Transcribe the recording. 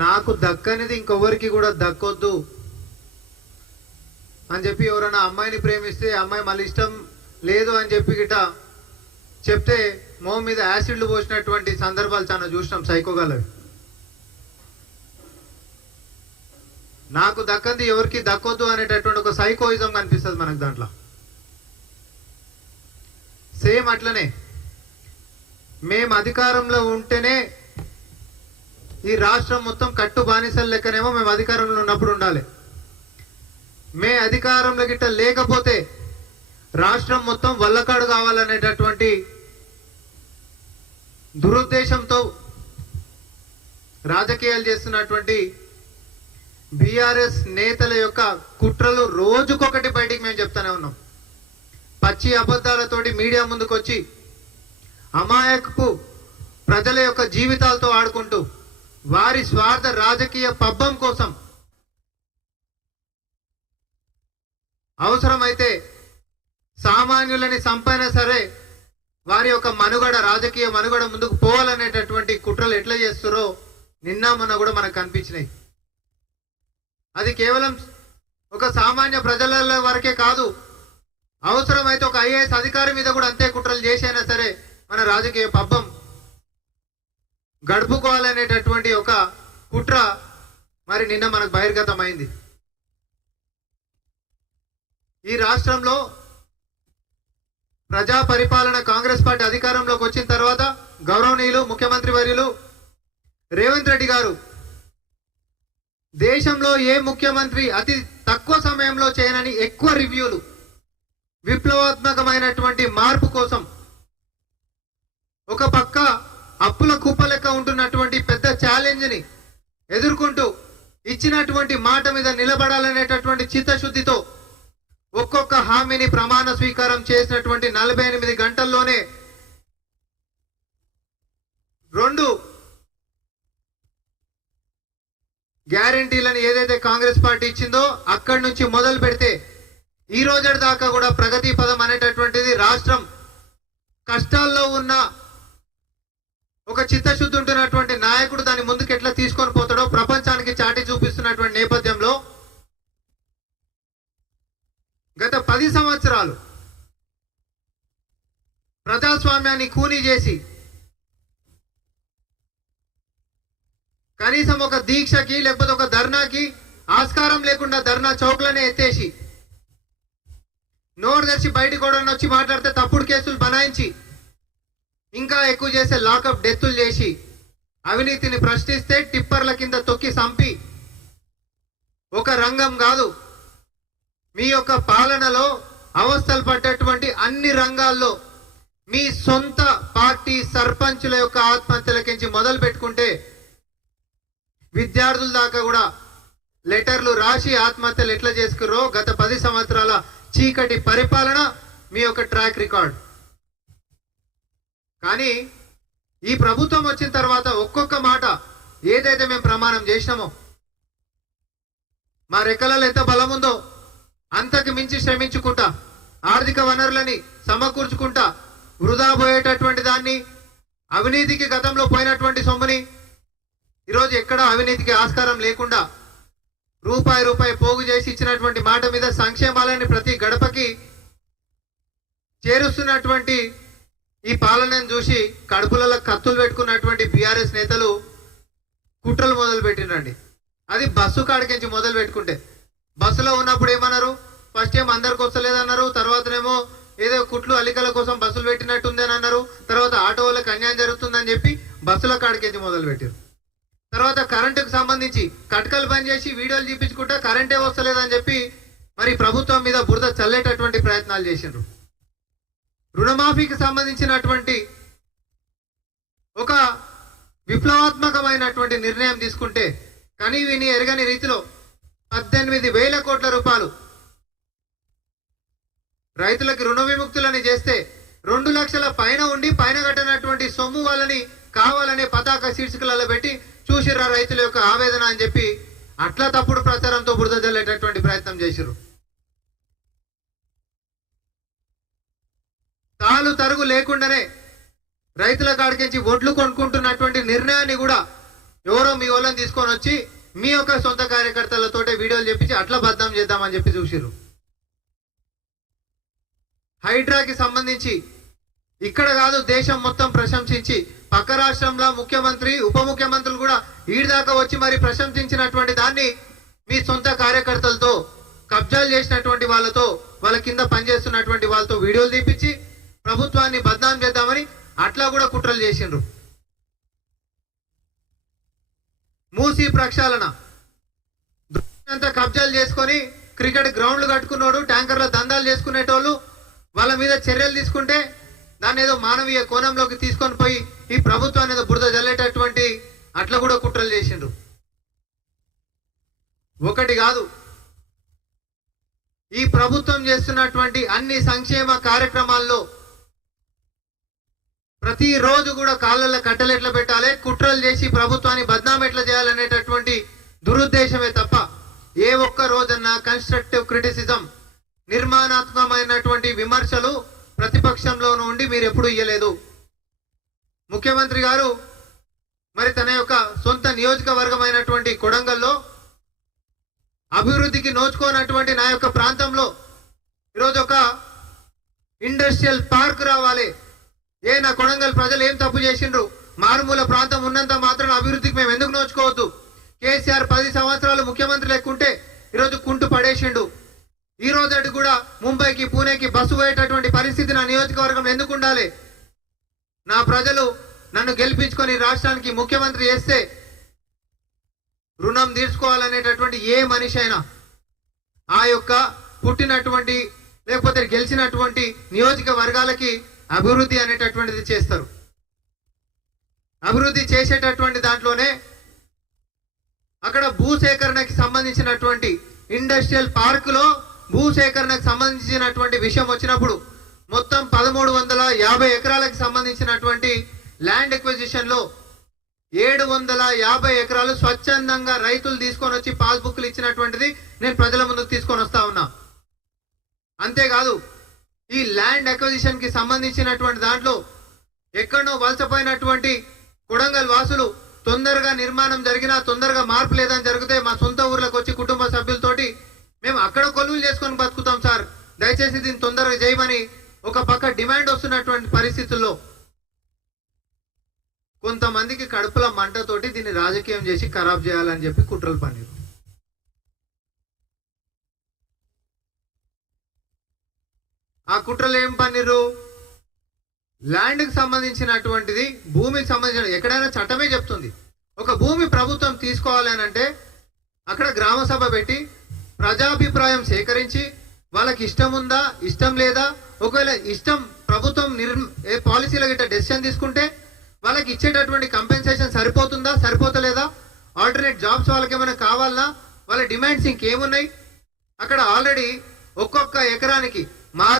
నాకు దక్కనిది ఇంకొవరికి కూడా దక్కొద్దు అని చెప్పి ఎవరైనా అమ్మాయిని ప్రేమిస్తే అమ్మాయి మళ్ళీ ఇష్టం లేదు అని చెప్పి గిట చెప్తే మొహం మీద యాసిడ్లు పోసినటువంటి సందర్భాలు చాలా చూసినాం సైకోగలవి. నాకు దక్కంది ఎవరికి దక్కొద్దు అనేటటువంటి ఒక సైకోయిజం కనిపిస్తుంది మనకు దాంట్లో. సేమ్ అట్లనే మేము అధికారంలో ఉంటేనే ఈ రాష్ట్రం మొత్తం కట్టు బానిసల లెక్కనేమో మేము అధికారంలో ఉన్నప్పుడు ఉండాలి. మే అధికారంలో గిట్ట లేకపోతే రాష్ట్రం మొత్తం వల్లకాడు కావాలనేటటువంటి దురుద్దేశంతో రాజకీయాలు చేస్తున్నటువంటి బీఆర్ఎస్ నేతల యొక్క కుట్రలు రోజుకొకటి బయటికి మేము చెప్తానే ఉన్నాం. పచ్చి అబద్ధాలతోటి మీడియా ముందుకు వచ్చి అమాయకపు ప్రజల యొక్క జీవితాలతో ఆడుకుంటూ వారి స్వార్థ రాజకీయ పబ్బం కోసం అవసరమైతే సామాన్యులని చంపైనా సరే వారి యొక్క మనుగడ రాజకీయ మనుగడ ముందుకు పోవాలనేటటువంటి కుట్రలు ఎట్లా చేస్తారో నిన్న మొన్న కూడా మనకు కనిపించినాయి. అది కేవలం ఒక సామాన్య ప్రజల వరకే కాదు, అవసరమైతే ఒక ఐఏఎస్ అధికారి మీద కూడా అంతే కుట్రలు చేసైనా సరే మన రాజకీయ పబ్బం గడుపుకోవాలనేటటువంటి ఒక కుట్ర మరి నిన్న మనకు బహిర్గతమైంది. ఈ రాష్ట్రంలో ప్రజా పరిపాలన కాంగ్రెస్ పార్టీ అధికారంలోకి వచ్చిన తర్వాత గౌరవనీయులు ముఖ్యమంత్రి వర్యులు రేవంత్ రెడ్డి గారు దేశంలో ఏ ముఖ్యమంత్రి అతి తక్కువ సమయంలో చేయనని ఎక్కువ రివ్యూలు, విప్లవాత్మకమైనటువంటి మార్పు కోసం ఒక పక్క అప్పుల కుప్ప లెక్క ఉంటున్నటువంటి పెద్ద ఛాలెంజ్ ని ఎదుర్కొంటూ ఇచ్చినటువంటి మాట మీద నిలబడాలనేటటువంటి చిత్తశుద్ధితో ఒక్కొక్క హామీని ప్రమాణ స్వీకారం చేసినటువంటి 48 గంటల్లోనే 2 గ్యారంటీలను ఏదైతే కాంగ్రెస్ పార్టీ ఇచ్చిందో అక్కడి నుంచి మొదలు పెడితే ఈ రోజు దాకా కూడా ప్రగతి పదం అనేటటువంటిది రాష్ట్రం కష్టాల్లో ఉన్న ఒక చిత్తశుద్ధి ఉంటున్నటువంటి నాయకుడు దాన్ని ముందుకు ఎట్లా తీసుకొని పోతాడో ప్రపంచానికి చాటి చూపిస్తున్నటువంటి నేపథ్యంలో గత 10 సంవత్సరాలు ప్రజాస్వామ్యాన్ని కూనీ చేసి కనీసం ఒక దీక్షకి లేకపోతే ఒక ధర్నాకి ఆస్కారం లేకుండా ధర్నా చౌక్లనే ఎత్తేసి నోరు తెరిచి బయటకు కూడా వచ్చి మాట్లాడితే తప్పుడు కేసులు బనాయించి ఇంకా ఎక్కువ చేసే లాకప్ డెత్తులు చేసి అవినీతిని ప్రశ్నిస్తే టిప్పర్ల కింద తొక్కి సంపి ఒక రంగం కాదు మీ యొక్క పాలనలో అవస్థలు పడ్డటువంటి అన్ని రంగాల్లో మీ సొంత పార్టీ సర్పంచుల యొక్క ఆత్మహత్యలకించి మొదలు పెట్టుకుంటే విద్యార్థుల దాకా కూడా లెటర్లు రాసి ఆత్మహత్యలు ఎట్లా చేసుకురో గత 10 సంవత్సరాల చీకటి పరిపాలన మీ యొక్క ట్రాక్ రికార్డ్. కానీ ఈ ప్రభుత్వం వచ్చిన తర్వాత ఒక్కొక్క మాట ఏదైతే మేము ప్రమాణం చేసినామో మా రెక్కలలో ఎంత బలం ఉందో అంతకు మించి శ్రమించుకుంటా ఆర్థిక వనరులని సమకూర్చుకుంటా వృధా పోయేటటువంటి దాన్ని అవినీతికి గతంలో పోయినటువంటి సొమ్ముని ఈరోజు ఎక్కడ అవినీతికి ఆస్కారం లేకుండా రూపాయి పోగు చేసి ఇచ్చినటువంటి మాట మీద సంక్షేమాలని ప్రతి గడపకి చేరుస్తున్నటువంటి ఈ పాలనను చూసి కడుపులలో కత్తులు పెట్టుకున్నటువంటి బీఆర్ఎస్ నేతలు కుట్రలు మొదలు పెట్టినండి. అది బస్సు కాడికించి మొదలు పెట్టుకుంటే బస్సులో ఉన్నప్పుడు ఏమన్నారు, ఫస్ట్ ఏం అందరికి వస్తలేదన్నారు, తర్వాతనేమో ఏదో కుట్లు అల్లికల కోసం బస్సులు పెట్టినట్టుందని అన్నారు, తర్వాత ఆటో వాళ్ళకి అన్యాయం జరుగుతుందని చెప్పి బస్సుల కాడికించి మొదలు పెట్టారు. తర్వాత కరెంటుకు సంబంధించి కట్కలు బంద్ చేసి వీడియోలు చూపించుకుంటా కరెంటే వస్తలేదని చెప్పి మరి ప్రభుత్వం మీద బురద చల్లేటటువంటి ప్రయత్నాలు చేసిండ్రు. రుణమాఫీకి సంబంధించినటువంటి ఒక విప్లవాత్మకమైనటువంటి నిర్ణయం తీసుకుంటే కని విని ఎరగని రీతిలో 18,000 కోట్ల రూపాయలు రైతులకి రుణ విముక్తులని చేస్తే 2 లక్షల పైన ఉండి పైన కట్టినటువంటి సొమ్ము వాళ్ళని కావాలనే పతాక శీర్షికలలో పెట్టి చూసిర్రా రైతుల యొక్క ఆవేదన అని చెప్పి అట్లా తప్పుడు ప్రచారంతో బురద జల్లేటటువంటి ప్రయత్నం చేసిర్రు. తాలు తరుగు లేకుండానే రైతుల కాడికించి ఒడ్లు కొనుక్కుంటున్నటువంటి నిర్ణయాన్ని కూడా ఎవరో మీ వాళ్ళని తీసుకొని వచ్చి మీ యొక్క సొంత కార్యకర్తలతోటే వీడియోలు చెప్పించి అట్లా బద్నాం చేద్దామని చెప్పి చూసిర్రు. హైడ్రాకి సంబంధించి ఇక్కడ కాదు దేశం మొత్తం ప్రశంసించి పక్క రాష్ట్రంలో ముఖ్యమంత్రి ఉప ముఖ్యమంత్రులు కూడా ఈడిదాకా వచ్చి మరి ప్రశంసించినటువంటి దాన్ని మీ సొంత కార్యకర్తలతో కబ్జాలు చేసినటువంటి వాళ్ళతో వాళ్ళ కింద పనిచేస్తున్నటువంటి వాళ్ళతో వీడియోలు తీపించి ప్రభుత్వాన్ని బద్నాం చేద్దామని అట్లా కూడా కుట్రలు చేసిండ్రు. మూసీ ప్రక్షాళన అంతా కబ్జాలు చేసుకొని క్రికెట్ గ్రౌండ్లు కట్టుకున్నాడు, ట్యాంకర్ల దందాలు చేసుకునేటోళ్ళు వాళ్ళ మీద చర్యలు తీసుకుంటే దాన్ని ఏదో మానవీయ కోణంలోకి తీసుకొని పోయి ఈ ప్రభుత్వాన్ని ఏదో బురద జల్లేటటువంటి అట్లా కూడా కుట్రలు చేసిండ్రు. ఒకటి కాదు, ఈ ప్రభుత్వం చేస్తున్నటువంటి అన్ని సంక్షేమ కార్యక్రమాల్లో ప్రతిరోజు కూడా కాళ్ళల్లో కట్టలు ఎట్లా పెట్టాలి, కుట్రలు చేసి ప్రభుత్వాన్ని బద్నాం ఎట్లా చేయాలనేటటువంటి దురుద్దేశమే తప్ప ఏ ఒక్క రోజన్నా కన్స్ట్రక్టివ్ క్రిటిసిజం నిర్మాణాత్మకమైనటువంటి విమర్శలు ప్రతిపక్షంలోనూ ఉండి మీరు ఎప్పుడు ఇయ్యలేదు. ముఖ్యమంత్రి గారు మరి తన యొక్క సొంత నియోజకవర్గమైనటువంటి కొడంగల్లో అభివృద్ధికి నోచుకోనటువంటి నా యొక్క ప్రాంతంలో ఈరోజు ఒక ఇండస్ట్రియల్ పార్క్ రావాలి. నా కొడంగల్ ప్రజలు ఏం తప్పు చేసిండ్రు? మారుమూల ప్రాంతం ఉన్నంత మాత్రం అభివృద్ధికి మేము ఎందుకు నోచుకోవద్దు? కేసీఆర్ 10 సంవత్సరాలు ముఖ్యమంత్రి లెక్కుంటే ఈరోజు కుంటు పడేసిండు. ఈ రోజు కూడా ముంబైకి పూణేకి బస్సు పోయేటటువంటి పరిస్థితి నా నియోజకవర్గంలో ఎందుకు ఉండాలి? నా ప్రజలు నన్ను గెలిపించుకొని రాష్ట్రానికి ముఖ్యమంత్రి చేస్తే రుణం తీర్చుకోవాలనేటటువంటి ఏ మనిషి అయినా ఆ యొక్క పుట్టినటువంటి లేకపోతే గెలిచినటువంటి నియోజకవర్గాలకి అభివృద్ధి అనేటటువంటిది చేస్తారు. అభివృద్ధి చేసేటటువంటి దాంట్లోనే అక్కడ భూసేకరణకి సంబంధించినటువంటి ఇండస్ట్రియల్ పార్కులో భూసేకరణకు సంబంధించినటువంటి విషయం వచ్చినప్పుడు మొత్తం 1350 ఎకరాలకు సంబంధించినటువంటి ల్యాండ్ ఎక్విజిషన్ లో 750 ఎకరాలు స్వచ్ఛందంగా రైతులు తీసుకొని వచ్చి పాస్బుక్లు ఇచ్చినటువంటిది నేను ప్రజల ముందుకు తీసుకొని వస్తా ఉన్నా. అంతేకాదు, ఈ ల్యాండ్ అక్విజిషన్ కి సంబంధించినటువంటి దాంట్లో ఎక్కడో వలసపోయినటువంటి కొడంగల్ వాసులు తొందరగా నిర్మాణం జరిగినా తొందరగా మార్పు లేదని జరిగితే మా సొంత ఊర్లకు వచ్చి కుటుంబ సభ్యులతోటి మేము అక్కడ కొలువులు చేసుకొని బతుకుతాం సార్, దయచేసి దీన్ని తొందరగా చేయమని ఒక పక్క డిమాండ్ వస్తున్నటువంటి పరిస్థితుల్లో కొంతమందికి కడుపుల మంటతోటి దీన్ని రాజకీయం చేసి ఖరాబ్ చేయాలని చెప్పి కుట్రలు పన్నారు. ఆ కుట్రలు ఏం పన్నీరు? ల్యాండ్కి సంబంధించినటువంటిది భూమికి సంబంధించిన ఎక్కడైనా చట్టమే చెప్తుంది. ఒక భూమి ప్రభుత్వం తీసుకోవాలి అని అంటే అక్కడ గ్రామ సభ పెట్టి ప్రజాభిప్రాయం సేకరించి వాళ్ళకి ఇష్టం ఉందా ఇష్టం లేదా, ఒకవేళ ఇష్టం ప్రభుత్వం పాలసీల గిట్ట డెసిషన్ తీసుకుంటే వాళ్ళకి ఇచ్చేటటువంటి కంపెన్సేషన్ సరిపోతుందా సరిపోతలేదా, ఆల్టర్నేట్ జాబ్స్ వాళ్ళకి ఏమైనా కావాలన్నా, వాళ్ళ డిమాండ్స్ ఇంకేమున్నాయి. అక్కడ ఆల్రెడీ ఒక్కొక్క ఎకరానికి మా